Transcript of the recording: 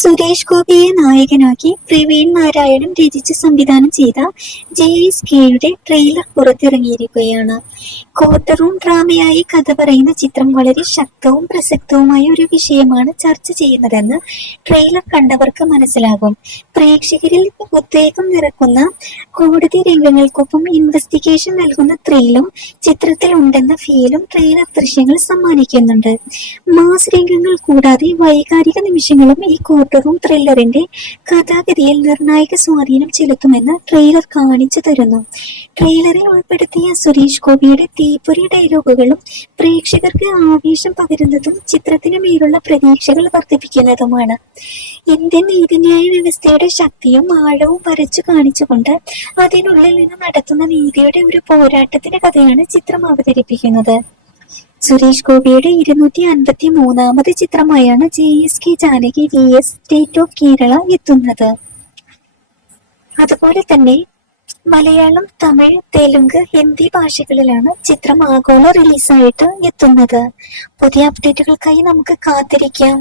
സുരേഷ് ഗോപിയെ നായകനാക്കി പ്രവീൺ നാരായണൻ രചിച്ച് സംവിധാനം ചെയ്ത ജെ എസ് കെയുടെ ട്രെയിലർ പുറത്തിറങ്ങിയിരിക്കുകയാണ്. കോട്ടറൂം ഡ്രാമയായി കഥ പറയുന്ന ചിത്രം വളരെ ശക്തവും പ്രസക്തവുമായ ഒരു വിഷയമാണ് ചർച്ച ചെയ്യുന്നതെന്ന് ട്രെയിലർ കണ്ടവർക്ക് മനസ്സിലാകും. പ്രേക്ഷകരിൽ ഉദ്വേഗം നിറക്കുന്ന കോടതി രംഗങ്ങൾക്കൊപ്പം ഇൻവെസ്റ്റിഗേഷൻ നൽകുന്ന ത്രില്ലും ചിത്രത്തിൽ ഉണ്ടെന്ന ഫീലും ട്രെയിലർ ദൃശ്യങ്ങൾ സമ്മാനിക്കുന്നുണ്ട്. മാസ് രംഗങ്ങൾ കൂടാതെ വൈകാരിക നിമിഷങ്ങളും ഈ കോർട്ട് റൂം ത്രില്ലറിന്റെ കഥാഗതിയിൽ നിർണായക സ്വാധീനം ചെലുത്തുമെന്ന് ട്രെയിലർ കാണിച്ചു തരുന്നു. ട്രെയിലറിൽ ഉൾപ്പെടുത്തിയ സുരേഷ് ഗോപിയുടെ തീപ്പൊരി ഡയലോഗുകളും പ്രേക്ഷകർക്ക് ആവേശം പകരുന്നതും ചിത്രത്തിന് മേലുള്ള പ്രതീക്ഷകൾ വർദ്ധിപ്പിക്കുന്നതുമാണ്. ഇന്ത്യൻ നീതിന്യായ വ്യവസ്ഥയുടെ ശക്തിയും ആഴവും വരച്ചു കാണിച്ചുകൊണ്ട് അതിനുള്ളിൽ നിന്ന് നടത്തുന്ന നീതിയുടെ ഒരു പോരാട്ടത്തിന്റെ കഥയാണ് ചിത്രം അവതരിപ്പിക്കുന്നത്. സുരേഷ് ഗോപിയുടെ ഇരുന്നൂറ്റി അൻപത്തി മൂന്നാമത് ചിത്രമായാണ് J S K Janaki V S state of Kerala എത്തുന്നത്. അതുപോലെ തന്നെ മലയാളം തമിഴ് തെലുങ്ക് ഹിന്ദി ഭാഷകളിലാണ് ചിത്രം ആഗോള റിലീസായിട്ട് എത്തുന്നത്. പുതിയ അപ്ഡേറ്റുകൾക്കായി നമുക്ക് കാത്തിരിക്കാം.